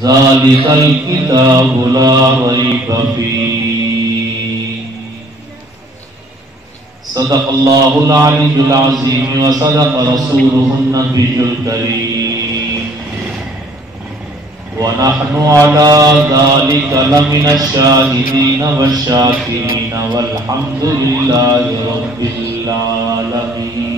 ذلك الكتاب لا ريب فيه صدق الله العلي العظيم وصدق رسوله النبي الكريم ونحن على ذلك لمن الشاهدين والشاكرين والحمد لله رب العالمين.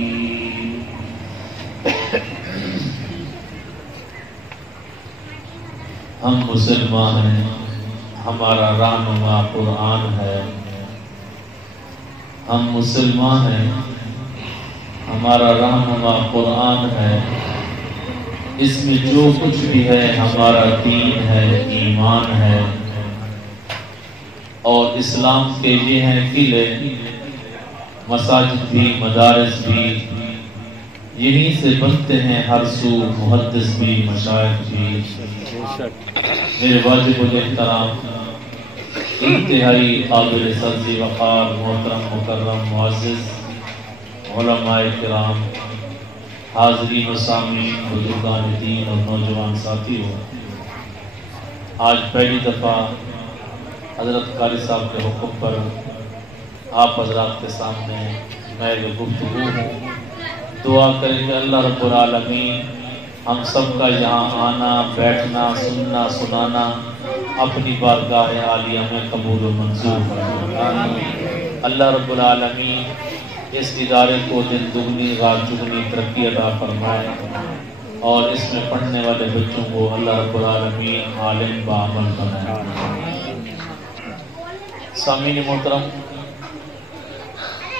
ہم مسلمان ہیں، ہمارا رہنما قرآن ہے. ہم مسلمان ہیں، ہمارا رہنما قرآن ہے. اس میں جو کچھ بھی ہے ہمارا دین ہے، ایمان ہے. اور اسلام کے یہ ہیں قلعے، مساجد بھی، مدارس بھی یہیں سے بنتے ہیں. ہر سو محدث بھی، مشائخ بھی. میرے واجب الاحترام انتہائی قابل سبزی وقار محترم مکرم معزز علماء کرام، حاضرین و سامعین، بزرگان دین اور نوجوان ساتھی ہو، آج پہلی دفعہ حضرت قاری صاحب کے حکم پر آپ حضرات کے سامنے میں گفتگو ہوں. دعا کریں کہ اللہ رب العالمین ہم سب کا یہاں آنا، بیٹھنا، سننا، سنانا اپنی بارگاہ عالیہ میں قبول و منظور فرمائے. اللہ رب العالمین اس ادارے کو دن دگنی رات چگنی ترقی عطا فرمائے اور اس میں پڑھنے والے بچوں کو اللہ رب العالمین عالم بعمل بنائے. سامعین محترم،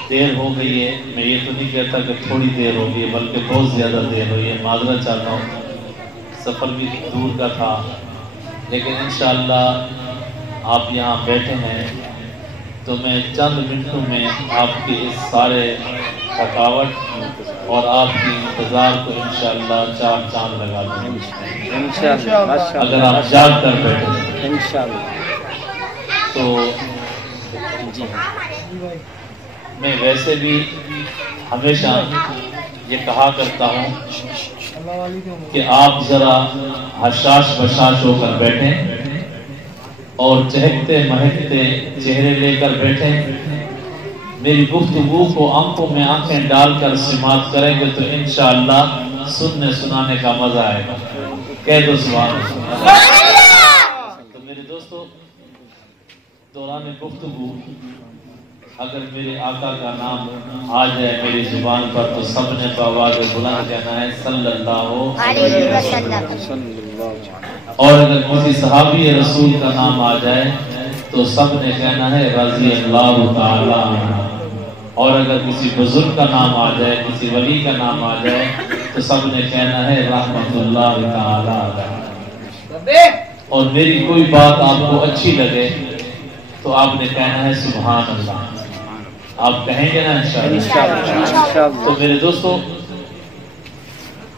دیر ہو گئی ہے. میں یہ تو نہیں کہتا کہ تھوڑی دیر ہو گئی ہے، بلکہ بہت زیادہ دیر ہوئی ہے. معذرت چاہتا ہوں، سفر بھی دور کا تھا، لیکن انشاءاللہ آپ یہاں بیٹھے ہیں تو میں چند منٹوں میں آپ کے اس سارے تھکاوٹ اور آپ کی انتظار کو انشاءاللہ چار چاند لگا دوں گا اگر آپ جاگ کر بیٹھے انشاءاللہ. تو میں ویسے بھی ہمیشہ یہ کہا کرتا ہوں کہ آپ ذرا حشاش بشاش ہو کر بیٹھیں اور چہکتے مہکتے چہرے لے کر بیٹھیں. میری گفتگو کو آنکھوں میں آنکھیں ڈال کر سماعت کریں گے تو انشاءاللہ سننے سنانے کا مزہ آئے گا. کہہ دو سبحان اللہ. تو میرے دوستو، دوران گفتگو اگر میرے آقا کا نام آ جائے میری زبان پر تو سب نے بآواز بلند کہنا ہے صلی اللہ علیہ وسلم. اور اگر کسی صحابی رسول کا نام آ جائے تو سب نے کہنا ہے رضی اللہ تعالی عنہ. اور اگر کسی بزرگ کا نام آ جائے، کسی ولی کا نام آ جائے تو سب نے کہنا ہے رحمت اللہ تعالی علیہ. اور میری کوئی بات آپ کو اچھی لگے تو آپ نے کہنا ہے سبحان اللہ. آپ کہیں گے نا انشاءاللہ. تو میرے دوستو،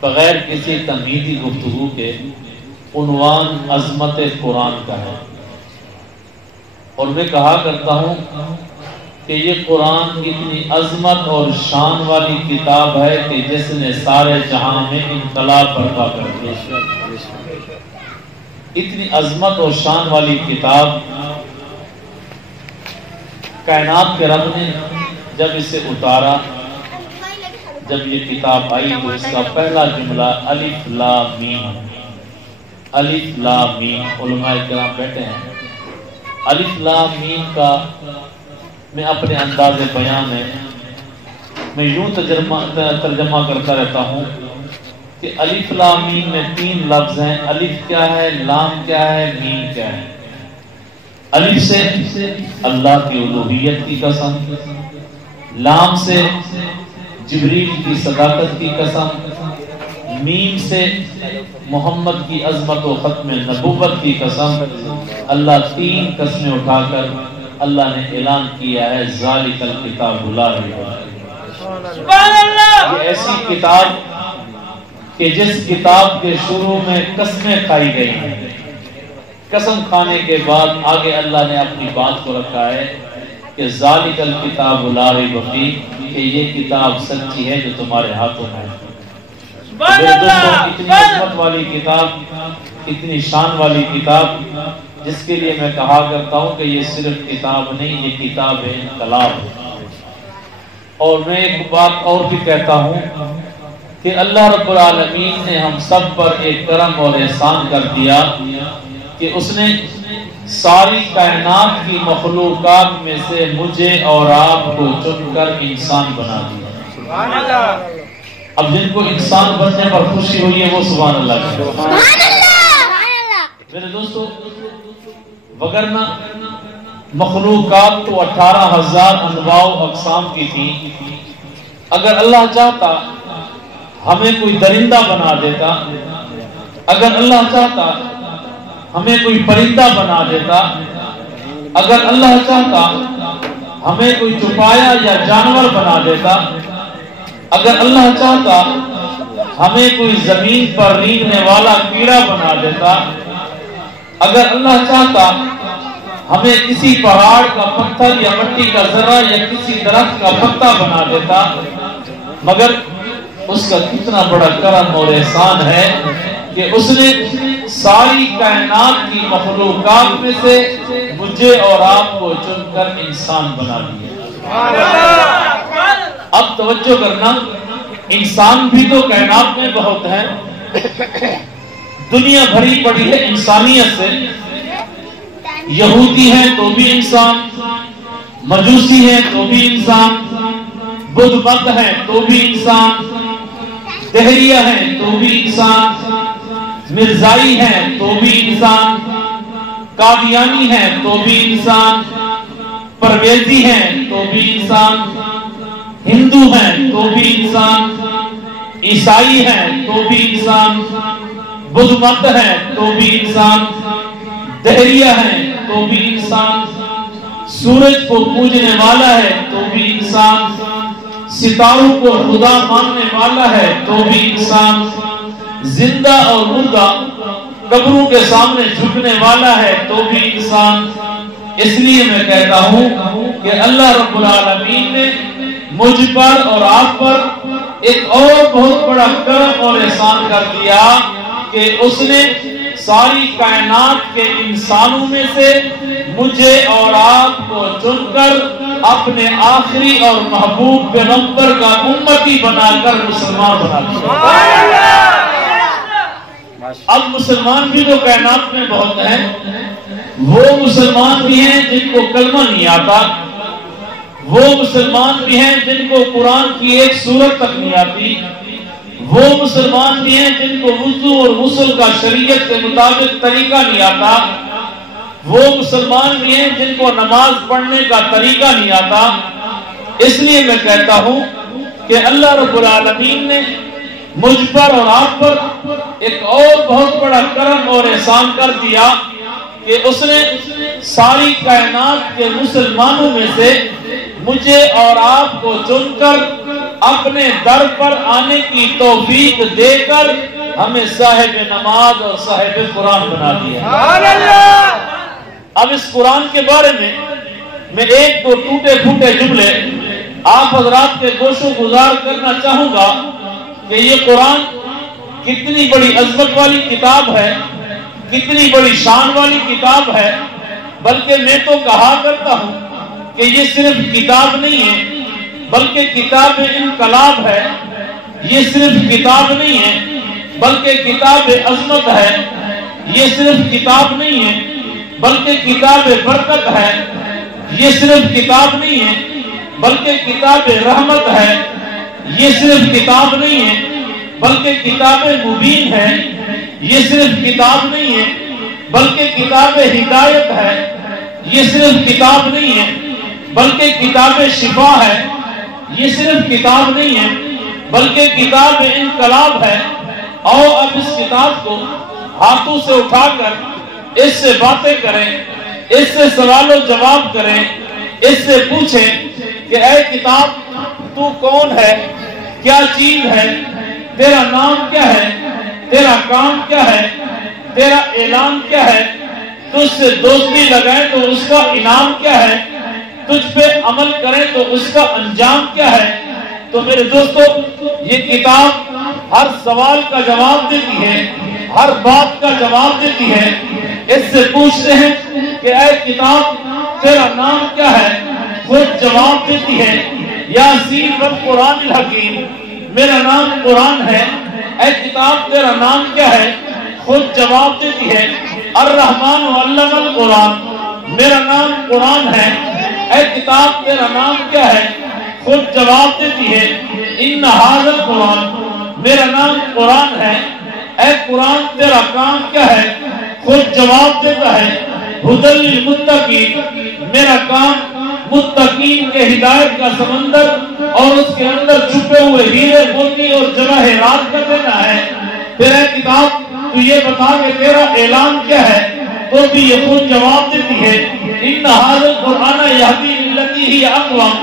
بغیر کسی تمہیدی گفتگو کے عنوان عظمت قرآن کا ہے. اور میں کہا کرتا ہوں کہ یہ قرآن اتنی عظمت اور شان والی کتاب ہے کہ جس نے سارے جہاں میں انقلاب برپا کر دیا. اتنی عظمت اور شان والی کتاب کائنات کے رب نے جب اسے اتارا، جب یہ کتاب آئی تو اس کا پہلا جملہ الف لام میم. الف لام میم، علماء کرام بیٹھے ہیں. الف لام میم کا میں اپنے انداز بیان میں یوں ترجمہ کرتا رہتا ہوں کہ الف لام میم میں تین لفظ ہیں. الف کیا ہے، لام کیا ہے، میم کیا ہے. الف سے اللہ کی الوہیت کی قسم، لام سے جبریل کی صداقت کی قسم، میم سے محمد کی عظمت و ختم نبوت کی قسم. اللہ تین قسمیں اٹھا کر اللہ نے اعلان کیا ہے ذالک الکتاب لا ریب فیہ. یہ ایسی کتاب کہ جس کتاب کے شروع میں قسمیں کھائی گئی ہیں. قسم کھانے کے بعد آگے اللہ نے اپنی بات کو رکھا ہے کہ ذالک الکتاب لا ریب فیہ، کہ یہ کتاب سچی ہے جو تمہارے ہاتھوں میں ہے. میرے دوستوں اتنی عظمت والی کتاب، اتنی شان والی کتاب، جس کے لیے میں کہا کرتا ہوں کہ یہ صرف کتاب نہیں، یہ کتاب انقلاب ہے۔ اور میں ایک بات اور بھی کہتا ہوں کہ اللہ رب العالمین نے ہم سب پر ایک کرم اور احسان کر دیا کہ اس نے ساری کائنات کی مخلوقات میں سے مجھے اور آپ کو چن کر انسان بنا دیا۔ اب جن کو انسان بننے پر خوشی ہوئی ہے وہ سبحان اللہ کہتے ہیں۔ میرے دوستو وگرنہ مخلوقات تو 18,000 انواع و اقسام کی تھی، اگر اللہ چاہتا ہمیں کوئی درندہ بنا دیتا، اگر اللہ چاہتا ہمیں کوئی پرندہ بنا دیتا، اگر اللہ چاہتا ہمیں کوئی چوپایا یا جانور بنا دیتا، اگر اللہ چاہتا ہمیں کوئی زمین پر رینگنے والا کیڑا بنا دیتا، اگر اللہ چاہتا ہمیں کسی پہاڑ کا پتھر یا مٹی کا ذرہ یا کسی درخت کا پتا بنا دیتا، مگر اس کا کتنا بڑا کرم اور احسان ہے کہ اس نے ساری کائنات کی مخلوقات میں سے مجھے اور آپ کو چن کر انسان بنا دیا۔ اب توجہ کرنا، انسان بھی تو کائنات میں بہت ہے، دنیا بھری پڑی ہے انسانیت سے، یہودی ہیں تو بھی انسان، مجوسی ہیں تو بھی انسان، بدھ مت ہیں تو بھی انسان، دہریہ ہیں تو بھی انسان، مرزائی ہیں تو بھی انسان، قادیانی ہیں تو بھی انسان، پرویزی ہیں تو بھی انسان، ہندو ہیں تو بھی انسان، عیسائی ہیں تو بھی انسان، بدھ مت ہیں تو بھی انسان، دہریہ ہیں تو بھی انسان، سورج کو پوجنے والا ہے تو بھی انسان، ستاروں کو خدا ماننے والا ہے تو بھی انسان، زندہ اور مردہ قبروں کے سامنے جھکنے والا ہے تو بھی انسان۔ اس لیے میں کہتا ہوں کہ اللہ رب العالمین نے مجھ پر اور آپ پر ایک اور بہت بڑا کرم اور احسان کر دیا کہ اس نے ساری کائنات کے انسانوں میں سے مجھے اور آپ کو چن کر اپنے آخری اور محبوب پیغمبر کا امتی بنا کر مسلمان بنا دیا۔ اب مسلمان بھی تو کائنات میں بہت ہیں، وہ مسلمان بھی ہیں جن کو کلمہ نہیں آتا، وہ مسلمان بھی ہیں جن کو قرآن کی ایک سورت تک نہیں آتی، وہ مسلمان بھی ہیں جن کو وضو اور غسل کا شریعت کے مطابق طریقہ نہیں آتا، وہ مسلمان بھی ہیں جن کو نماز پڑھنے کا طریقہ نہیں آتا۔ اس لیے میں کہتا ہوں کہ اللہ رب العالمین نے مجھ پر اور آپ پر ایک اور بہت بڑا کرم اور احسان کر دیا کہ اس نے ساری کائنات کے مسلمانوں میں سے مجھے اور آپ کو چن کر اپنے در پر آنے کی توفیق دے کر ہمیں صاحب نماز اور صاحب قرآن بنا دیا۔ اب اس قرآن کے بارے میں ایک دو ٹوٹے پھوٹے جملے آپ حضرات کے گوشوں گزار کرنا چاہوں گا کہ یہ قرآن کتنی بڑی عظمت والی کتاب ہے، کتنی بڑی شان والی کتاب ہے، بلکہ میں تو کہا کرتا ہوں کہ یہ صرف کتاب نہیں ہے بلکہ کتاب انقلاب ہے، یہ صرف کتاب نہیں ہے بلکہ کتاب عظمت ہے، یہ صرف کتاب نہیں ہے بلکہ کتاب برکت ہے، یہ صرف کتاب نہیں ہے بلکہ کتاب رحمت ہے، یہ صرف کتاب نہیں ہے بلکہ کتاب مبین ہے، یہ صرف کتاب نہیں ہے بلکہ کتاب ہدایت ہے، یہ صرف کتاب نہیں ہے بلکہ کتاب شفا ہے، یہ صرف کتاب نہیں ہے بلکہ کتاب انقلاب ہے۔ آؤ اب اس کتاب کو ہاتھوں سے اٹھا کر اس سے باتیں کریں، اس سے سوال و جواب کریں، اس سے پوچھیں کہ اے کتاب تو کون ہے، کیا چیز ہے، تیرا نام کیا ہے، تیرا کام کیا ہے، تیرا اعلان کیا ہے، تجھ سے دوستی لگائیں تو اس کا انعام کیا ہے، تجھ پہ عمل کریں تو اس کا انجام کیا ہے۔ تو میرے دوستو یہ کتاب ہر سوال کا جواب دیتی ہے، ہر بات کا جواب دیتی ہے۔ اس سے پوچھتے ہیں کہ اے کتاب تیرا نام کیا ہے؟ خود جواب دیتی ہے یاسین والقرآن الحکیم، میرا نام قرآن ہے۔ اے کتاب تیرا نام کیا ہے؟ خود جواب دیتی ہے الرحمن علم القرآن، میرا نام قرآن ہے۔ اے کتاب تیرا نام کیا ہے؟ خود جواب دیتی ہے ان ھذا القرآن، میرا نام قرآن ہے۔ اے قرآن تیرا کام کیا ہے؟ خود جواب دیتا ہے ھدی للمتقین، میرا کام متقین کے ہدایت کا سمندر اور اس کے اندر چھپے ہوئے ہیرے موتی اور جواہرات کا دینا ہے۔ پھر اے کتاب تو یہ بتا کہ تیرا اعلان کیا ہے؟ تو بھی یہ خود جواب دیتی ہے ان ھذا القرآن یہدی للتی ہی اقوم،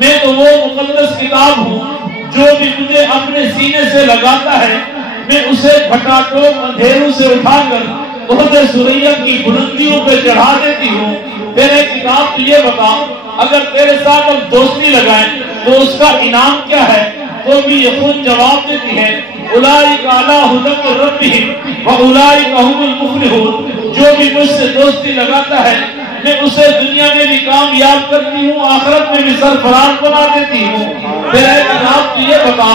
میں تو وہ مقدس کتاب ہوں جو بھی مجھے اپنے سینے سے لگاتا ہے میں اسے پھٹاٹوپ اندھیروں سے اٹھا کر عہد ثریا کی بلندیوں پہ چڑھا دیتی ہوں۔ پھر ایک کتاب تو یہ بتا اگر تیرے ساتھ ہم دوستی لگائیں تو اس کا انعام کیا ہے؟ تو بھی یہ خود جواب دیتی ہے اولئک علی ھدی من ربہم واولئک ھم المفلحون، جو بھی مجھ سے دوستی لگاتا ہے میں اسے دنیا میں بھی کامیاب کرتی ہوں، آخرت میں بھی سرفراز بنا دیتی ہوں۔ پھر اے کتاب تو یہ بتا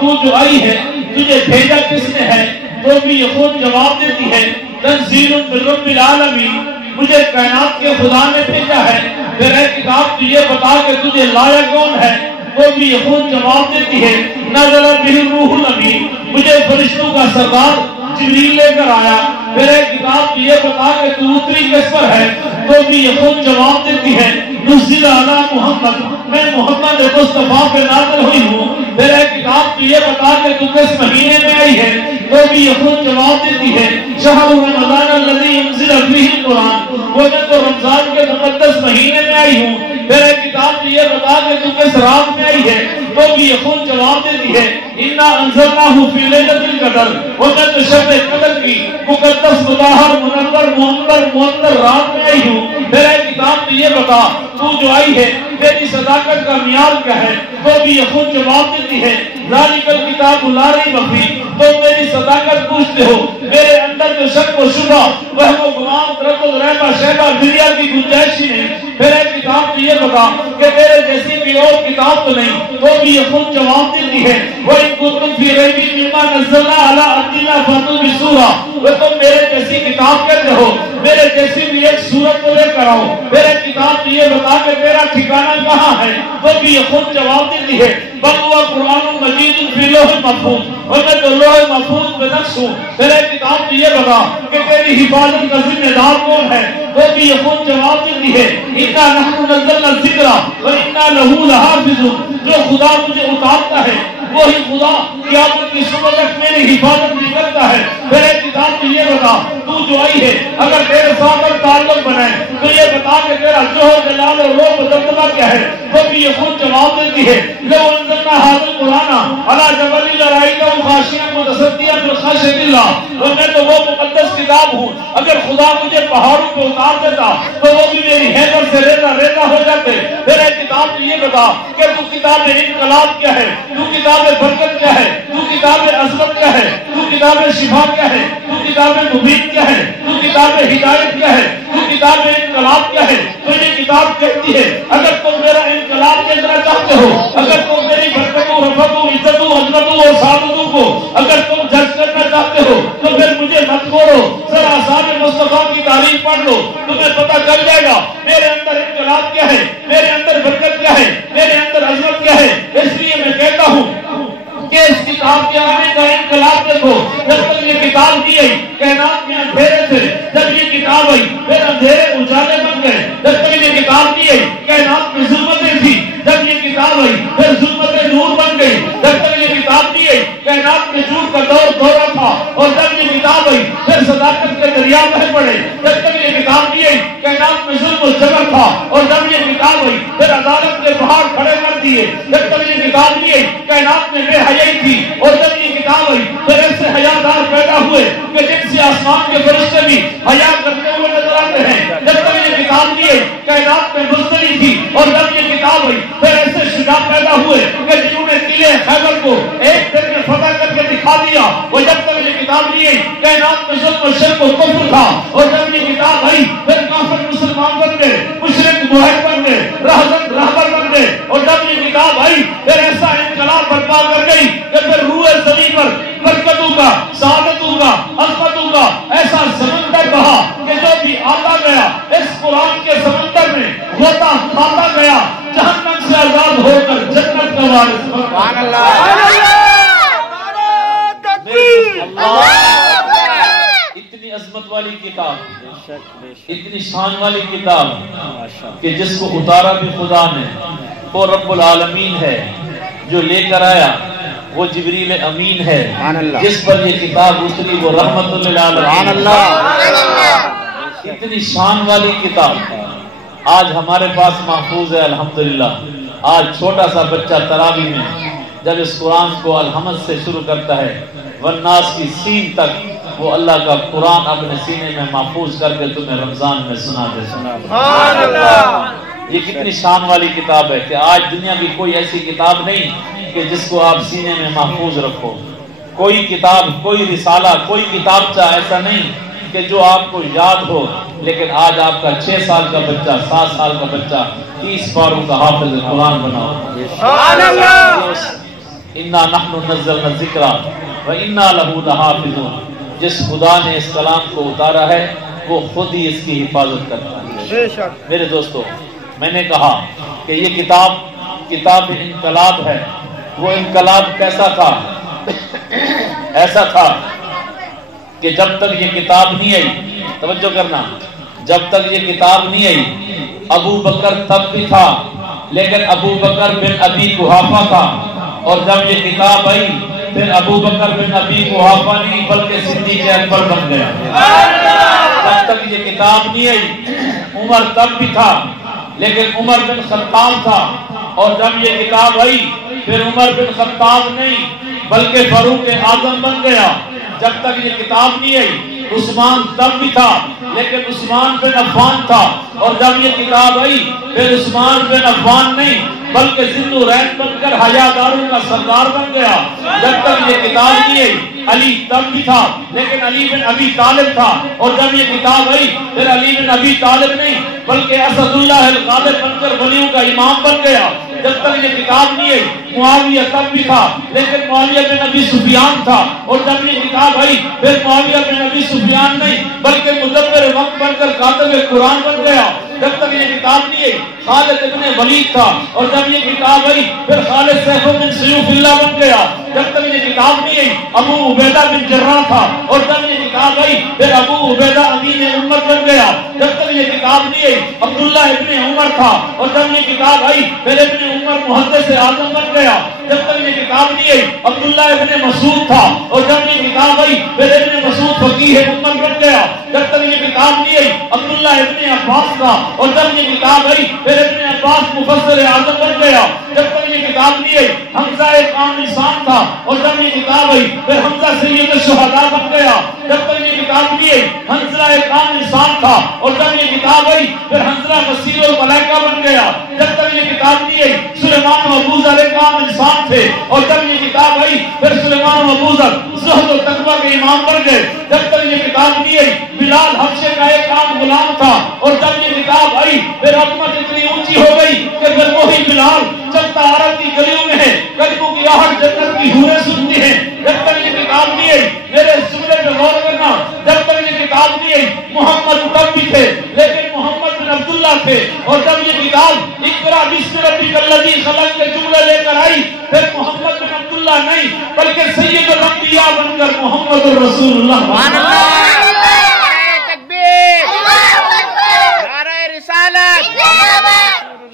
تو جو آئی ہے تجھے بھیجا کس نے ہے؟ تو بھی یہ خود جواب دیتی ہے تنزیل من رب العالمین، مجھے کائنات کے خدا نے بھیجا ہے۔ پھر اے کتاب تو یہ بتا کہ تجھے لایا کون ہے؟ تو بھی یہ خود جواب دیتی ہے نزل بہ الروح الامین، مجھے فرشتوں کا سردار جبریل لے کر آیا۔ پھر ایک کتاب تو یہ بتا کہ تو اتری کس پر ہے؟ تو بھی یہ خود جواب دیتی ہے نزل علی محمد، میں محمد مصطفیٰ پہ نازل ہوئی ہوں۔ پھر ایک کتاب تو یہ بتا کہ تو کس مہینے میں آئی ہے؟ تو بھی یہ خود جواب دیتی ہے شہر رمضان الذی انزل فیہ القرآن، وہ میں تو رمضان کے مقدس مہینے میں آئی ہوں۔ پھر ایک کتاب تو یہ بتا کہ تو کس رات میں آئی ہے؟ تو بھی یہ خود جواب دیتی ہے انا انزلناہ فی لیلۃ القدر، وہ میں تو شب قدر کی مقدس مطہر منور معطر رات میں آئی ہوں۔ پھر ایک کتاب تو یہ بتا تو جو آئی ہے تیری صداقت کا معیار کیا ہے؟ تو بھی یہ خود جواب دیتی ہے ذالک الکتاب لا ریب فیہ، تو میری صداقت پوچھتے ہو میرے اندر جو شک و شبہ وہم و گمان تردد ریبہ شیبہ دریا کی گنجائش ہی نہیں۔ پھر ایک کتاب تو یہ بتا کہ تیرے جیسی بھی اور کتاب تو نہیں، تو بھی یہ خود جواب دیتی ہے وَإِن كُنتُمْ فِي رَيْبٍ مِّمَّا نَزَّلْنَا عَلَىٰ عَبْدِنَا فَأْتُوا بِسُورَةٍ، وہ تم میرے جیسی کتاب کہتے ہو، میرے جیسی بھی ایک سورت کو لے کر آؤ۔ پھر ایک کتاب تو یہ بتا کہ تیرا ٹھکانہ کہاں ہے؟ تو بھی یہ خود جواب دیتی ہے بل هو قرآن مجید فی لوح محفوظ، اور میں تو لوح محفوظ میں نقش ہوں۔ پھر ایک کتاب تو یہ بتا کہ تیری حفاظت کا ذمہ دار کون ہے؟ تو بھی یہ خود جواب دیتی ہے انا نحن نزلنا الذکر وانا لہ لحافظون، جو خدا مجھے اتارتا ہے وہی خدا قیامت کی صبح تک میری حفاظت بھی کرتا ہے۔ پھر ایک کتاب تو یہ بتا تو جو آئی ہے اگر تیرے ساتھ تعلق بنائے تو یہ بتا کہ تیرا جوہر جلال اور روح دبدبہ کیا ہے؟ تو بھی یہ خود جواب دیتی ہے لو انزلنا ھذا القرآن علی جبل لرأیتہ خاشعا متصدعا من خشیۃ اللہ، اور میں تو وہ مقدس کتاب ہوں اگر خدا مجھے پہاڑوں پہ اتار دیتا تو وہ بھی میری حیدر سے ریزہ ریزہ ہو جاتے۔ پھر ایک کتاب تو یہ بتا کہ تو کتاب انقلاب کیا ہے؟ تو کتاب برکت کیا ہے؟ تو کتاب عظمت کیا ہے؟ تو کتاب شفا کیا ہے؟ تو کتاب مبین کیا ہے؟ تو کتاب ہدایت کیا ہے؟ تو کتاب انقلاب کیا ہے؟ تو یہ کتاب کہتی ہے اگر تم میرا انقلاب دیکھنا چاہتے ہو، اگر تم میری برکتوں رفعتوں عزتوں عظمتوں اور سعادتوں کو اگر تم جج کرنا چاہتے ہو تو پھر مجھے مت چھوڑو، ذرا آسان مصطفیٰ کی تعریف پڑھ لو، تمہیں پتہ چل جائے گا میرے اندر انقلاب کیا ہے، میرے اندر برکت کیا ہے، میرے اندر عظمت کیا ہے۔ اس لیے میں کہتا ہوں کہ اس کتاب کے آنے کا انقلاب دیکھو۔ جب تک یہ کتاب دی گئی کائنات میں اندھیرے تھے، جب یہ کتاب آئی پھر اندھیرے اجالے بن گئے۔ جب تک یہ کتاب دی گئی کائنات میں ظلمتیں تھی، جب یہ کتاب آئی پھر ظلمتیں نور بن گئی۔ جب تک یہ کتاب دی گئی کائنات میں جھوٹ کا دور دورہ تھا، اور جب یہ کتاب آئی پھر صداقت کے دریا بہہ پڑے۔ جب تک یہ کتاب دی گئی کائنات میں ظلم و جبر تھا، اور جب یہ کتاب آئی پھر عدالت کے پہاڑ کھڑے کر دیے۔ جب تک یہ کتاب دی گئی کائنات میں بے حیائی تھی، اور جب یہ کتاب آئی پھر ایسے حیادار پیدا ہوئے کہ جن سے آسمان کے فرشتے بھی حیا کرتے ہوئے نظر آتے ہیں۔ جب تک یہ کتاب دی گئی کائنات میں مزدلی تھی، اور جب یہ کتاب آئی پھر ایسے شجاع پیدا ہوئے کہ جنہوں نے قلعے خیبر کو ایک دن میں فتح کر کے دکھا کائنات میں ظلم و شرک و کفر تھا، اور جب یہ کتاب آئی پھر کافر مسلمان بن گئے، مشرک موحد بن گئے، راہزن راہبر بن گئے، اور جب یہ کتاب آئی پھر ایسا انقلاب برپا کر گئی کہ پھر روح زمین پر برکتوں کا، سعادتوں کا، عظمتوں کا ایسا سمندر بہا کہ جو بھی آتا گیا اس قرآن کے سمندر میں غوطہ کھاتا گیا، جہنم سے آزاد ہو کر جنت کا وارث بن گیا۔ اتنی عظمت والی کتاب، اتنی شان والی کتاب کہ جس کو اتارا بھی خدا نے وہ رب العالمین ہے، جو لے کر آیا وہ جبریل امین ہے، جس پر یہ کتاب اتری وہ رحمت للعالمین۔ اتنی شان والی کتاب آج ہمارے پاس محفوظ ہے الحمدللہ۔ آج چھوٹا سا بچہ تراویح میں جب اس قرآن کو الحمد سے شروع کرتا ہے والناس کی سین تک وہ اللہ کا قرآن اپنے سینے میں محفوظ کر کے تمہیں رمضان میں سنا دے۔ یہ کتنی شان والی کتاب ہے کہ آج دنیا کی کوئی ایسی کتاب نہیں کہ جس کو آپ سینے میں محفوظ رکھو۔ کوئی کتاب، کوئی رسالہ، کوئی کتابچہ ایسا نہیں کہ جو آپ کو یاد ہو، لیکن آج آپ کا 6 سال کا بچہ، 7 سال کا بچہ 30 پاروں کا حافظ قرآن بناؤ۔ انا نحن نزلنا الذکر وانا لہ لحافظون۔ جس خدا نے اس کلام کو اتارا ہے وہ خود ہی اس کی حفاظت کرتا ہے۔ میرے دوستو، میں نے کہا کہ یہ کتاب انقلاب ہے۔ وہ انقلاب کیسا تھا؟ ایسا تھا کہ جب تک یہ کتاب نہیں آئی، توجہ کرنا، جب تک یہ کتاب نہیں آئی ابو بکر تب بھی تھا، لیکن ابو بکر بن ابی قحافہ تھا، اور جب یہ کتاب آئی پھر ابو بکر بن ابی قحافہ نہیں بلکہ صدیق اکبر بن گیا۔ جب تک یہ کتاب نہیں آئی عمر تب بھی تھا، لیکن عمر بن خطاب تھا، اور جب یہ کتاب آئی پھر عمر بن خطاب نہیں بلکہ فاروق اعظم بن گیا۔ جب تک یہ کتاب نہیں آئی عثمان تب بھی تھا، لیکن عثمان بن عفان تھا، اور جب یہ کتاب آئی پھر عثمان بن عفان نہیں بلکہ ذوالنورین بن کر حیاداروں کا سردار بن گیا۔ جب تک یہ کتاب نہیں آئی علی تب بھی تھا، لیکن علی بن ابی طالب تھا، اور جب یہ کتاب آئی پھر علی بن ابی طالب نہیں بلکہ اسد اللہ الغالب بن کر ولیوں کا امام بن گیا۔ جب تک یہ کتاب نہیں آئی معاویہ تب بھی تھا، لیکن معاویہ بن ابی سفیان تھا، اور جب یہ کتاب آئی پھر معاویہ بن ابی سفیان نہیں بلکہ مدبر وقت بن کر کاتب قرآن بن گیا۔ جب تک یہ کتاب نہیں آئی خالد ابن ولید تھا، اور جب یہ کتاب آئی پھر خالد سیف بن سیوف اللہ بن گیا۔ جب تک یہ کتاب نہیں آئی ابو عبیدہ بن جراح تھا، اور جب یہ کتاب آئی پھر ابو عبیدہ امین امت بن گیا۔ جب تک یہ کتاب نہیں آئی عبداللہ ابن عمر تھا، اور جب یہ کتاب آئی پھر ابن عمر محدث اعظم بن گیا۔ جب تک یہ کتاب نہیں آئی عبداللہ ابن مسعود تھا، اور جب یہ کتاب آئی پھر ابن مسعود فقیہ امت بن گیا۔ جب تک یہ کتاب نہیں آئی عبداللہ ابن عباس تھا، اور جب یہ کتاب آئی پھر ابن عباس مفسر اعظم بن گیا۔ جب تک یہ کتاب نہیں آئی حمزہ ایک عام انسان تھا، اور جب یہ کتاب آئی پھر حمزہ سید الشہداء بن گیا۔ جب تک یہ کتاب نہیں آئی حنظلہ ایک عام انسان تھا، اور جب یہ کتاب آئی پھر حنظلہ وسیل الملائکہ بن گیا۔ جب تک یہ کتاب نہیں آئی سلیمان و ابوذر ایک عام انسان تھے، اور جب یہ کتاب آئی پھر سلیمان و ابوذر زہد و تقویٰ کے امام بن گئے۔ جب تک یہ کتاب نہیں آئی بلال حبشے کا ایک عام غلام تھا، اور جب یہ کتاب آئی پھر عظمت اتنی اونچی ہو گئی کہ پھر وہی بلال چلتا عرب کی گلیوں میں ہے، قدموں کی آہٹ جنت کی حوریں سنتی ہیں۔ جب تک یہ کتاب نہیں آئی، میرے جملے پہ غور کرنا، جب تک یہ کتاب نہیں آئی محمد تب بھی تھے، لیکن محمد بن عبداللہ تھے، اور جب یہ کتاب اقرا بسم ربک الذی خلق کے جملے لے کر آئی پھر محمد بن عبداللہ نہیں بلکہ سید الانبیاء بن کر محمد الرسول اللہ۔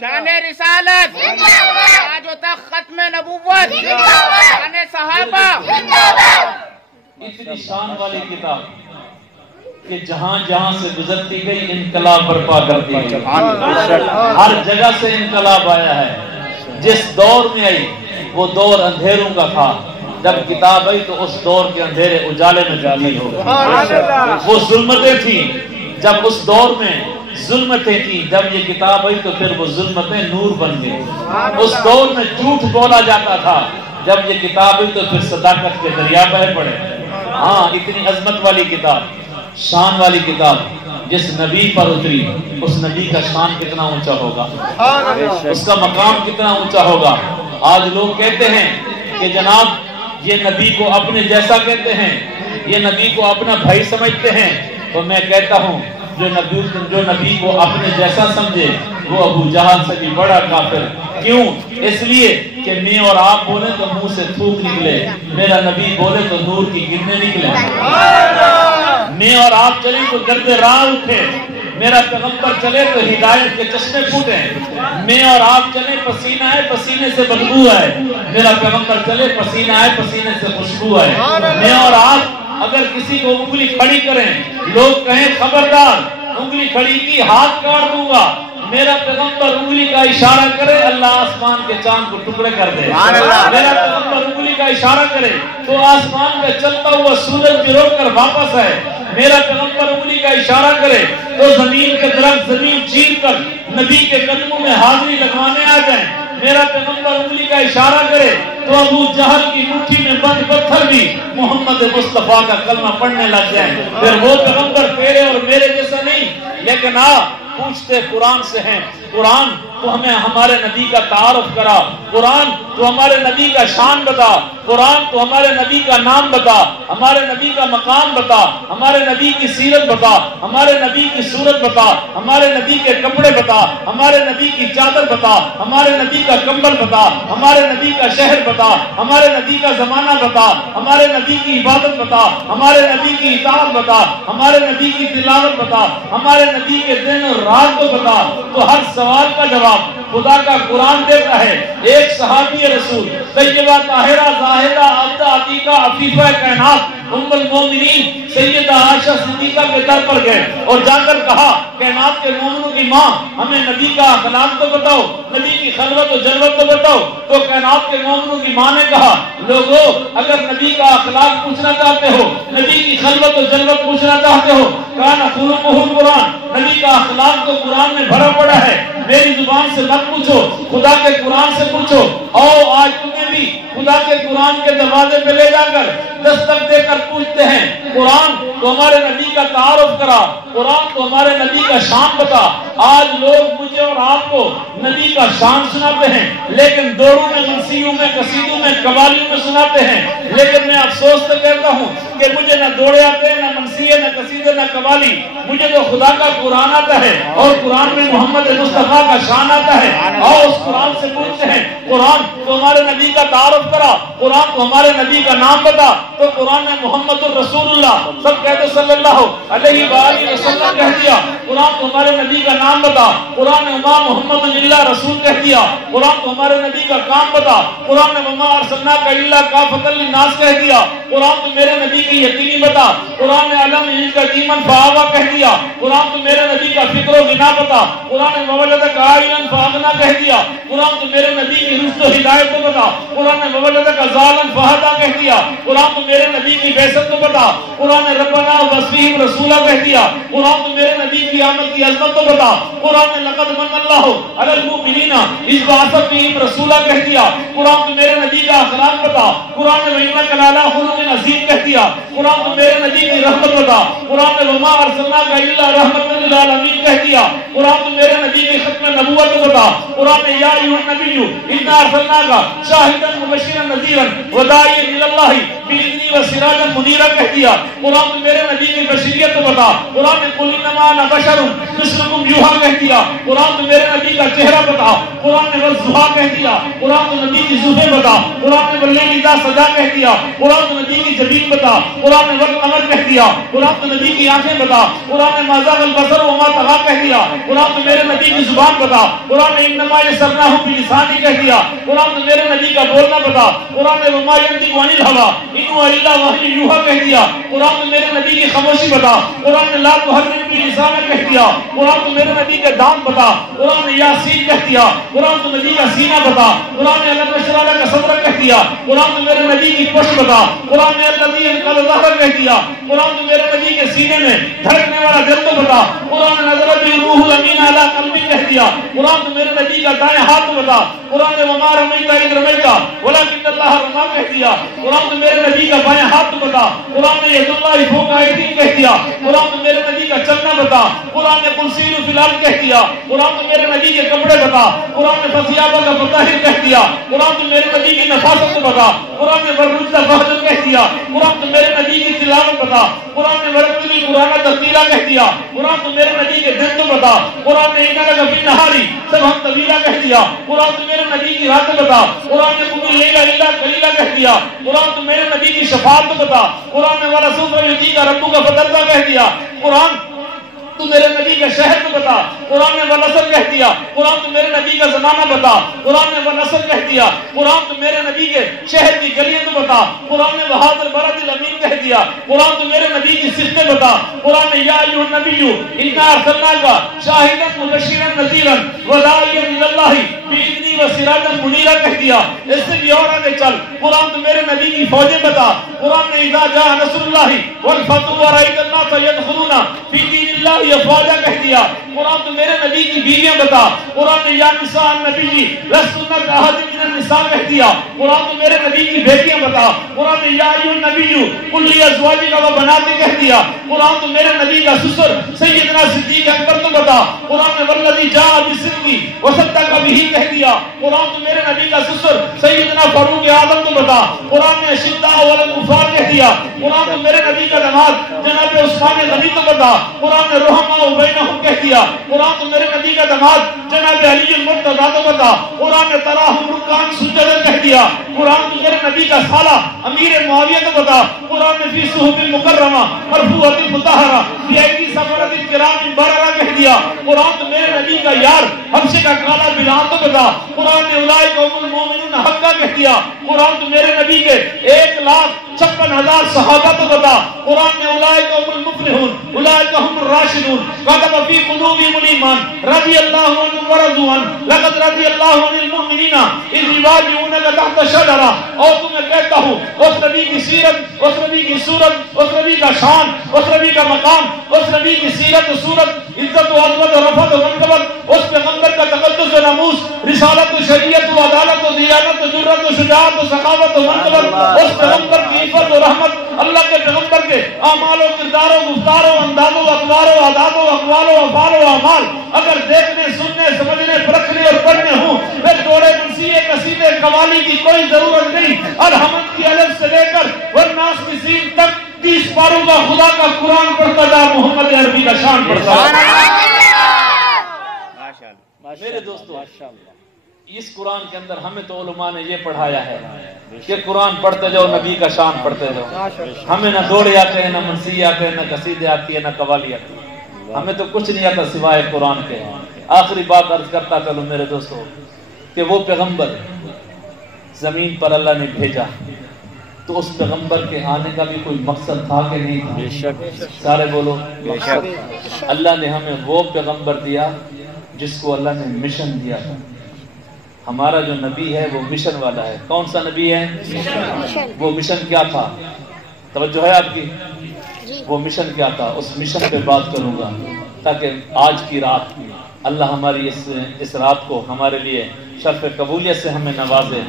شان رسالت، تاج و تخت ختم نبوت، شان صحابہ۔ اتنی شان والی کتاب کہ جہاں جہاں سے گزرتی گئی انقلاب برپا کرتی گئی، ہر جگہ سے انقلاب آیا ہے۔ جس دور میں آئی وہ دور اندھیروں کا تھا، جب کتاب آئی تو اس دور کے اندھیرے اجالے میں تبدیل ہو گئے۔ وہ ظلمتیں تھیں جب اس دور میں ظلمتیں تھیں، جب یہ کتاب آئی تو پھر وہ ظلمتیں نور بن گئی۔ اس دور میں جھوٹ بولا جاتا تھا، جب یہ کتاب آئی تو پھر صداقت کے دریا بہہ پڑے۔ ہاں اتنی عظمت والی کتاب، شان والی کتاب جس نبی پر اتری، اس نبی کا شان کتنا اونچا ہوگا، اس کا مقام کتنا اونچا ہوگا۔ آج لوگ کہتے ہیں کہ جناب یہ نبی کو اپنے جیسا کہتے ہیں، یہ نبی کو اپنا بھائی سمجھتے ہیں، تو میں کہتا ہوں جو نبی کو اپنے جیسا سمجھے وہ ابو جہل سے بھی بڑا کافر۔ کیوں؟ اس لیے کہ میں اور آپ بولے تو منہ سے تھوک نکلے، میرا نبی بولے تو نور کی کرنیں نکلے۔ میں اور آپ چلیں تو گرد راہ اٹھے، میرا پیغمبر چلے تو ہدایت کے چشمے پھوٹے۔ میں اور آپ چلیں پسینہ ہے پسینے سے بدبو ہے، میرا پیغمبر چلے پسینہ ہے پسینے سے خوشبو ہے۔ میں اور آپ اگر کسی کو انگلی کھڑی کریں، لوگ کہیں خبردار انگلی کھڑی کی ہاتھ کاٹ دوں گا، میرا پیغمبر انگلی کا اشارہ کرے اللہ آسمان کے چاند کو ٹکڑے کر دے۔ میرا پیغمبر انگلی کا اشارہ کرے تو آسمان میں چلتا ہوا سورج بھی روک کر واپس ہے۔ میرا پیغمبر انگلی کا اشارہ کرے تو زمین کے درخت زمین چیر کر نبی کے قدموں میں حاضری لگوانے آ جائیں۔ میرا پیغمبر انگلی کا اشارہ کرے تو ابو جہل کی مٹھی میں بند پتھر بھی محمد مصطفیٰ کا کلمہ پڑھنے لگ جائیں۔ پھر وہ پیغمبر تیرے اور میرے جیسا نہیں، لیکن پوچھتے قرآن سے ہیں، قرآن تو ہمیں ہمارے نبی کا تعارف کرا، قرآن تو ہمارے نبی کا شان بتا، قرآن تو ہمارے نبی کا نام بتا، ہمارے نبی کا مقام بتا، ہمارے نبی کی سیرت بتا، ہمارے نبی کی صورت بتا، ہمارے نبی کے کپڑے بتا، ہمارے نبی کی چادر بتا، ہمارے نبی کا کمبل بتا، ہمارے نبی کا شہر بتا، ہمارے نبی کا زمانہ بتا، ہمارے نبی کی عبادت بتا، ہمارے نبی کی اطاعت بتا، ہمارے نبی کی تلاوت بتا، ہمارے نبی کے دن اور رات کو بتا۔ تو ہر سوال کا جواب خدا کا قرآن دیتا ہے۔ ایک صحابی رسول طیبہ طاہرہ زاہدہ عابدہ عتیقہ عفیفہ کائنات ام المومنین سیدہ عائشہ صدیقہ کے در پر گئے اور جا کر کہا کائنات کے مومنوں کی ماں ہمیں نبی کا اخلاق تو بتاؤ، نبی کی خلوت و جلوت تو بتاؤ۔ تو کائنات کے مومنوں کی ماں نے کہا لوگو اگر نبی کا اخلاق پوچھنا چاہتے ہو، نبی کی خلوت و جلوت پوچھنا چاہتے ہو، کان خلقہ القرآن، نبی کا اخلاق تو قرآن میں بھرا پڑا ہے، میری زبان سے مت پوچھو، خدا کے قرآن سے پوچھو۔ آؤ آج تمہیں بھی خدا کے قرآن کے دروازے پہ لے جا کر دستک دے کر پوچھتے ہیں، قرآن تو ہمارے نبی کا تعارف کرا، قرآن تو ہمارے نبی کا شان بتا۔ آج لوگ مجھے اور آپ کو نبی کا شان سناتے ہیں، لیکن دوڑوں میں منسیوں میں قصیدوں میں قوالیوں میں سناتے ہیں، لیکن میں افسوس سے کہتا ہوں کہ مجھے نہ دوڑے آتے ہیں، نہ منسیے، نہ قصیدے، نہ قوالی، مجھے تو خدا کا قرآن آتا ہے اور قرآن میں محمد مصطفیٰ کا شان آتا ہے۔ اور اس قرآن سے پوچھتے ہیں قرآن تو ہمارے نبی کا تعارف کرا، قرآن تو ہمارے نبی کا نام بتا۔ تو قرآن نے محمد الرسول اللہ سب کہتے صلی اللہ علیہ وآلہ وسلم کہہ دیا، قرآن تو ہمارے نبی کا نام بتا، قرآن نے وما محمد اللہ رسول کہہ دیا، قرآن تو ہمارے نبی کا کام بتا، قرآن نے وما ارسلناک الا کافۃ للناس کہہ دیا، قرآن تو میرے نبی کی یقینی بتا، قرآن نے علم کا دیمن فآوا کہہ دیا، قرآن تو میرے نبی کا فکر و غنا بتا، قرآن نے ووجدک عائلا فاغنا کہہ دیا، قرآن تو میرے نبی کی رشد و ہدایت کو بتا، قرآن نے ووجدک ضالا فہدا کہہ دیا، قرآن تو میرے نبی کی بعثت کو بتا، قرآن نے ربنا وصفیہم رسولا کہہ دیا، قرآن تو میرے نبی کی آمد کی عظمت کو بتا، قرآن نے لقد من اللہ علی المؤمنین اذ بعث فیہم رسولا کہہ دیا، قرآن تو میرے نبی کا اخلاق بتا، قرآن نے وانک لعلی خلق عظیم کہہ دیا، قرآن تو میرے نبی کی رحمت بتا، قرآن نے وما ارسلناک الا رحمۃ للعالمین کہہ دیا، قرآن تو میرے نبی کی ختم نبوت کو بتا، قرآن نے یا ایھا النبی انا ارسلناک شاہدا مبشرا نذیرا وداعیا الی اللہ باذنی وسراجا منیرا کہہ دیا، قرآن تو میرے نبی کی بشریت کو بتا، قرآن نے قل انما انا بشر مثلکم یوحی کہہ دیا، قرآن تو میرے نبی کا چہرہ بتا، قرآن نے والضحیٰ کہہ دیا، قرآن تو نبی کی زلفیں بتا، قرآن نے واللیل اذا سجا کہہ دیا، قرآن تو نبی کی جبین بتا، قرآن نے والقمر کہہ دیا، قرآن تو نبی کی آنکھیں بتا، قرآن نے ما زاغ البصر وما طغیٰ کہہ دیا، قرآن تو میرے نبی کی زبان بتا، قرآن نے انما یسرناہ بلسانی کہہ دیا، قرآن تو میرے نبی کا بولنا بتا، قرآن نے وما ینطق عن الہویٰ ان هو الا وحی یوحی کہہ دیا، قرآن تو میرے نبی کی خاموشی بتا، قرآن نے لا تحرک به لسانک کہہ دیا، قرآن تو میرے نبی کے دام بتا، قرآن نے یاسین کہہ دیا، قرآن تو نبی کا سینہ بتا، قرآن نے الم نشرح لک صدرک کہہ دیا، قرآن تو میرے نبی کی پشت بتا، قرآن نے الذی انقض ظہرک کہہ دیا، قرآن تو میرے نبی کے سینے میں دھڑکنے والا دل تو بتا، قرآن نے نزل نبی روح الامین علی قلبی کہہ دیا، قرآن تو میرے نبی کا دائیں ہاتھ بتا، قرآن نے وما رمیت اذ رمیت ولکن اللہ رمی کہہ دیا، قرآن تو میرے نبی کا بائیں ہاتھ بتا، قرآن نے ید اللہ فوق ایدیہم کہہ دیا، قرآن تو میرے نبی کا چلنا بتا، قرآن نے قل سیروا فی الارض کہہ دیا، قرآن تو میرے نبی کے کپڑے بتا، قرآن نے فثیابہ کا فطاہر کہہ دیا، قرآن تو میرے نبی کی نفاست بتا، قرآن نے ورجل فہجر کہہ دیا، قرآن تو میرے نبی کی تلاوت بتا، قرآن نے ورتلی قرآن ترتیلا کہہ دیا، قرآن تو میرے نبی کے دن تو بتا، قرآن نے انک فی النہاری سب ہم طویلا کہہ دیا، قرآن تو میرے نبی کی رات بتا، قرآن نے قم اللیل الا قلیلا کہہ دیا، قرآن تو میرے نبی کی شفاعت بتا، قرآن نے ولسوف یعطیک ربک فترضی کہہ دیا، قرآن تو میرے نبی کا شہر تو بتا، قرآن نے والنصر کہہ دیا، قرآن تو میرے نبی کا زمانہ بتا، قرآن نے والنصر کہہ دیا، قرآن تو میرے نبی کے شہر کی گلیاں تو بتا، قرآن نے وہاد البلد الامین کہہ دیا، قرآن تو میرے نبی کی صفتیں بتا، قرآن نے یا ایھا النبی انا ارسلناک شاہدا مبشرا نذیرا وداعیا الی اللہ باذنی وسراجا منیرا کہہ دیا۔ اس سے بھی اور آگے چل، قرآن تو میرے نبی کی فوجیں بتا، قرآن نے اذا جاء نصر اللہ والفتح ورأیت الناس يدخلون فی دین اللہ افواجا کہہ دیا، قرآن تو میرے نبی کی بیویاں بتا، قرآن نے یا نساء النبی لستن کاحد من النساء کہہ دیا، قرآن تو میرے نبی کی بیٹیاں بتا، قرآن نے یا ایھا النبی قل لازواجک وبناتک کہہ دیا، قرآن تو میرے نبی کا سسر سیدنا صدیق اکبر تو بتا، قرآن نے والذی جاء بالصدق وصدق بہ کہہ دیا، قرآن تو میرے نبی کا سسر سیدنا فاروق اعظم تو بتا، قرآن نے اشداء علی الکفار کہہ دیا، قرآن تو میرے نبی کا داماد جناب عثمان غنی تو بتا، قرآن نے رحماء بینہم کہہ دیا، قرآن تو میرے نبی کا داماد جناب علی المرتضیٰ تو بتا، قرآن نے تراہم رکعا سجدا کہہ دیا، قرآن تو میرے نبی کا سالہ امیر معاویہ تو بتا، قرآن نے فی صحف مکرمہ مرفوعۃ مطہرہ بایدی سفرۃ کرام بررہ کہہ دیا، قرآن تو میرے نبی کا یار حبشے کا کالا بلال تو بتا، قرآن نے اولئک هم المؤمنون حقا کہہ دیا، قرآن تو میرے نبی کے 1,56,000 صحابہ تو بتا، قرآن نے اولئک هم المفلحون اولئک هم الراشدون كتب في قلوبهم الإيمان رضي الله عنهم ورضوا عنه لقد رضي الله عن المؤمنين إذ يبايعونك تحت الشجرة۔ اور تمہیں کہتا ہوں اس نبی کی سیرت، اس نبی کی صورت، اس نبی کا شان، اس نبی کا مقام، اس نبی کی سیرت و صورت، عزت و عظمت و رفعت و منقبت، اس پیغمبر کا تقدس و ناموس، رسالت و شریعت و عدالت و دیانت و جرأت و شجاعت و سخاوت و منقبت، اس پیغمبر کی عفت و رحمت، اللہ کے پیغمبر کے اعمال و کردار و گفتار و انداز و اقوال و عادات و اقوال و افعال و اعمال اگر دیکھنے سننے سمجھنے پرکھنے اور پڑھنے ہوں، پھر جوڑے منسیے قصیدے قوالی کی کوئی ضرورت نہیں۔ الحمد کی الف سے لے کر والناس کی سین تک 30 پاروں کا خدا کا قرآن پڑھتا جا، محمد عربی کا شان پڑھتا جا۔ میرے دوستو، اس قرآن کے اندر ہمیں تو علماء نے یہ پڑھایا ہے کہ قرآن پڑھتے جاؤ، نبی کا شان پڑھتے جاؤ۔ ہمیں نہ دوڑے آتے ہیں، نہ منسی آتے ہیں، نہ قصیدے آتی ہے، نہ قوالی آتی ہے، ہمیں تو کچھ نہیں آتا سوائے قرآن کے۔ آخری بات عرض کرتا چلو میرے دوستو کہ وہ پیغمبر زمین پر اللہ نے بھیجا تو اس پیغمبر کے آنے کا بھی کوئی مقصد تھا کہ نہیں تھا؟ بے شک، سارے بولو بے شک۔ اللہ نے ہمیں وہ پیغمبر دیا جس کو اللہ نے مشن دیا تھا۔ ہمارا جو نبی ہے وہ مشن والا ہے۔ کون سا نبی ہے؟ وہ مشن کیا تھا؟ توجہ ہے آپ کی؟ وہ مشن کیا تھا؟ اس مشن پہ بات کروں گا تاکہ آج کی رات اللہ ہماری اس رات کو ہمارے لیے شرف قبولیت سے ہمیں نوازے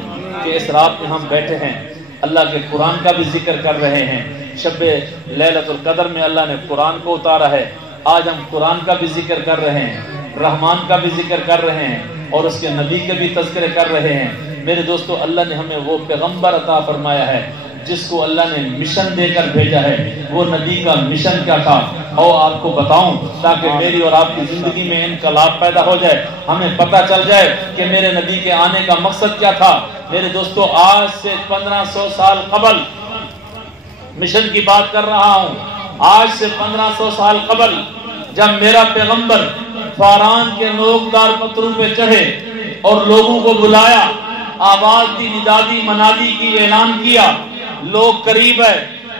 کہ اس رات میں ہم بیٹھے ہیں، اللہ کے قرآن کا بھی ذکر کر رہے ہیں۔ شب لیلۃ القدر میں اللہ نے قرآن کو اتارا ہے، آج ہم قرآن کا بھی ذکر کر رہے ہیں، رحمان کا بھی ذکر کر رہے ہیں اور اس کے نبی کے بھی تذکرے کر رہے ہیں۔ میرے دوستو، اللہ نے ہمیں وہ پیغمبر عطا فرمایا ہے جس کو اللہ نے مشن دے کر بھیجا ہے۔ وہ نبی کا مشن کیا تھا اور آپ کو بتاؤں تاکہ میری اور آپ کی زندگی میں انقلاب پیدا ہو جائے، ہمیں پتہ چل جائے کہ میرے نبی کے آنے کا مقصد کیا تھا۔ میرے دوستو، آج سے 1500 سال قبل مشن کی بات کر رہا ہوں۔ آج سے 1500 سال قبل جب میرا پیغمبر فاران کے نوکدار پتھروں پہ چڑھے اور لوگوں کو بلایا، آواز دی، ندادی، منادی کی، اعلان کیا، لوگ قریب ہے،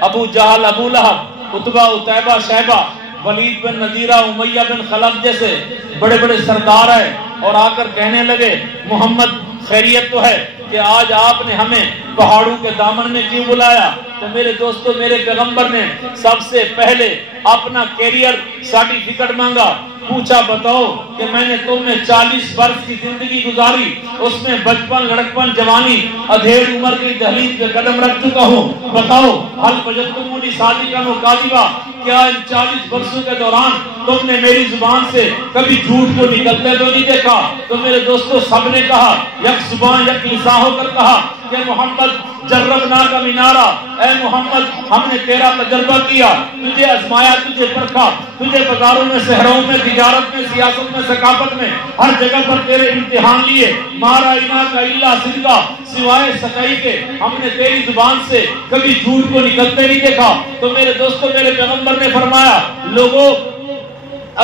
ابو جہل، ابو لہب، عتبہ، عتیبہ، شیبہ، ولید بن نذیرہ، امیہ بن خلف جیسے بڑے بڑے سردار ہیں اور آ کر کہنے لگے محمد خیریت تو ہے کہ آج آپ نے ہمیں پہاڑوں کے دامن میں کیوں بلایا؟ تو میرے دوستو، میرے پیغمبر نے سب سے پہلے اپنا کیریئر سرٹیفکیٹ مانگا پوچھا بتاؤ کہ میں نے تم میں 40 برس کی زندگی گزاری، اس میں بچپن، لڑکپن، جوانی، ادھیڑ عمر کی دہلیز پہ قدم رکھ چکا ہوں، بتاؤ حل وجدتمونی صادقا وکاذبا، کیا ان 40 برسوں کے دوران تم نے میری زبان سے کبھی جھوٹ کو نکلتے تو نہیں دیکھا؟ تو میرے دوستو سب نے کہا، یک زبان یک لسان ہو کر کہا کہ محمد جربنا کا منارہ، اے محمد ہم نے تیرا تجربہ کیا، تجھے آزمایا، تجھے پرکھا، تجھے بازاروں میں، صحراؤں میں، تجارت میں، سیاست میں، ثقافت میں، ہر جگہ پر تیرے امتحان لیے، مارا اینا کا اللہ صدقہ، سوائے سچائی کے ہم نے تیری زبان سے کبھی جھوٹ کو نکلتے نہیں دیکھا۔ تو میرے دوستو میرے پیغمبر نے فرمایا، لوگوں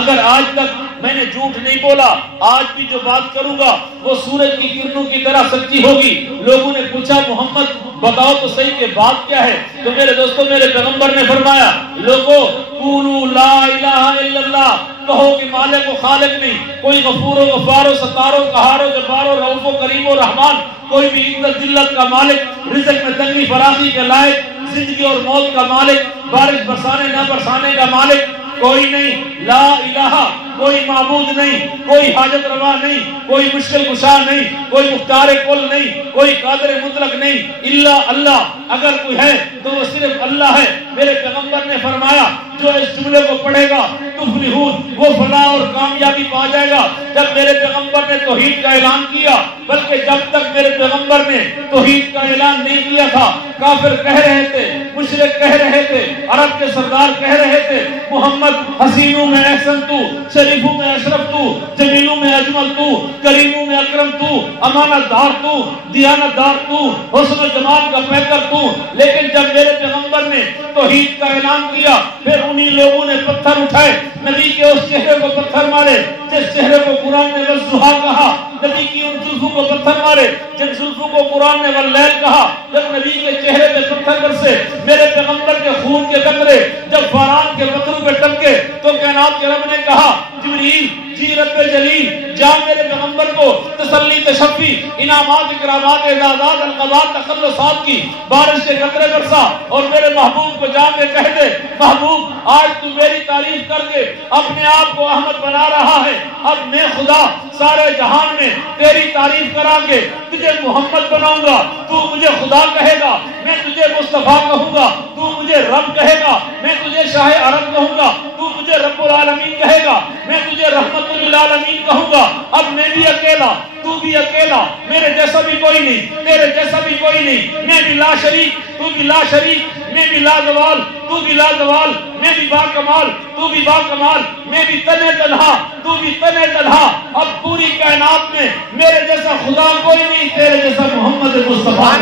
اگر آج تک میں نے جھوٹ نہیں بولا، آج بھی جو بات کروں گا وہ سورج کی کرنوں کی طرح سچی ہوگی۔ لوگوں نے پوچھا محمد بتاؤ تو صحیح کہ بات کیا ہے؟ تو میرے دوستوں میرے پیغمبر نے فرمایا، لوگوں قولوا لا الہ الا اللہ، کہو کہ مالک و خالق نہیں، کوئی غفور و غفار و ستار و قہار و جبار و رؤوف و کریم و رحمان، کوئی بھی عزت ذلت کا مالک، رزق میں تنگی فراخی کے لائق، زندگی اور موت کا مالک، بارش برسانے نہ برسانے کا مالک کوئی نہیں، لا الہ، کوئی معبود نہیں، کوئی حاجت روا نہیں، کوئی مشکل کشا نہیں، کوئی مختار کل نہیں، کوئی قادر مطلق نہیں، الا اللہ، اگر کوئی ہے تو وہ صرف اللہ ہے۔ میرے پیغمبر نے فرمایا جو اس جملے کو پڑھے گا تفلحون، وہ فلاح اور کامیابی پا جائے گا۔ جب میرے پیغمبر نے توحید کا اعلان کیا، بلکہ جب تک میرے پیغمبر نے توحید کا اعلان نہیں کیا تھا، کافر کہہ رہے تھے، مشرک کہہ رہے تھے، عرب کے سردار کہہ رہے تھے محمد حسینوں میں احسن تو، شریفوں میں اشرف تو، جمیلوں میں اجمل تو، کریموں میں اکرم تو، امانت دار تو، دیانت دار تو، حسن و جمال کا پیکر تو۔ لیکن جب میرے پیغمبر نے توحید کا اعلان کیا، پھر انہی لوگوں نے پتھر اٹھائے، نبی کے اس چہرے کو پتھر مارے جس چہرے کو قرآن نے والضحیٰ کہا، نبی کی ان زلفوں کو پتھر مارے جن زلفوں کو قرآن نے واللیل کہا۔ جب نبی کے چہرے پہ پتھر برسے، میرے پیغمبر کے خون کے قطرے جب فاران کے پتھروں پہ ٹپکے، تو کائنات کے رب نے کہا جبریل جی رب جلیل جا میرے پیغمبر کو تسلی تشفی انعامات اکرامات اعزازات القابات تخلصات کی بارش کے قطرے برسا، اور میرے محبوب کو جا کے کہہ دے محبوب آج تو میری تعریف کر کے اپنے آپ کو احمد بنا رہا ہے، اب میں خدا سارے جہان میں تیری تعریف کرا کے تجھے محمد بناؤں گا، تو مجھے خدا کہے گا، میں تجھے مصطفیٰ کہوں گا، تو مجھے رب کہے گا، میں تجھے شاہ عرب کہوں گا، تو مجھے رب العالمین کہے گا، میں تجھے رحمت للعالمین کہوں گا۔ اب میں بھی اکیلا، تو بھی اکیلا، میرے جیسا بھی کوئی نہیں، تیرے جیسا بھی کوئی نہیں، میں بھی لا شریک، تو بھی لا شریک، میں بھی لا زوال، تو بھی لا زوال، میں بھی با کمال، تو بھی با کمال، میں بھی تنہ تنہا، تو بھی تنہ تنہا۔ اب پوری کائنات میں میرے جیسا خدا کوئی نہیں، تیرے جیسا محمد مصطفیٰ۔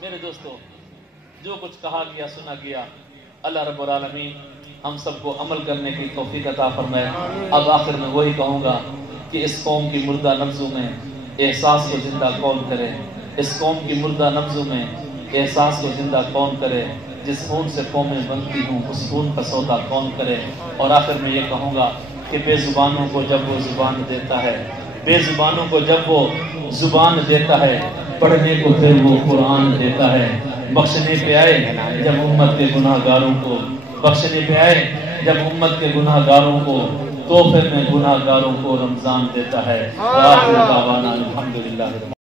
میرے دوستو جو کچھ کہا گیا سنا گیا، اللہ رب العالمین ہم سب کو عمل کرنے کی توفیق عطا فرمائے۔ اب آخر میں وہی کہوں گا کہ اس قوم کی مردہ نبضوں میں احساس کو زندہ کون کرے، اس قوم کی مردہ نبضوں میں احساس کو زندہ کون کرے، جس خون سے قومیں بنتی ہوں اس خون کا سودا کون کرے۔ اور آخر میں یہ کہوں گا کہ بے زبانوں کو جب وہ زبان دیتا ہے، بے زبانوں کو جب وہ زبان دیتا ہے، پڑھنے کو پھر وہ قرآن دیتا ہے، بخشنے پہ آئے جب امت کے گناہ گاروں کو، بخشنے پہ آئے جب امت کے گناہ گاروں کو، تحفے میں گناہ گاروں کو رمضان دیتا ہے۔ وآخر دعوانا الحمدللہ۔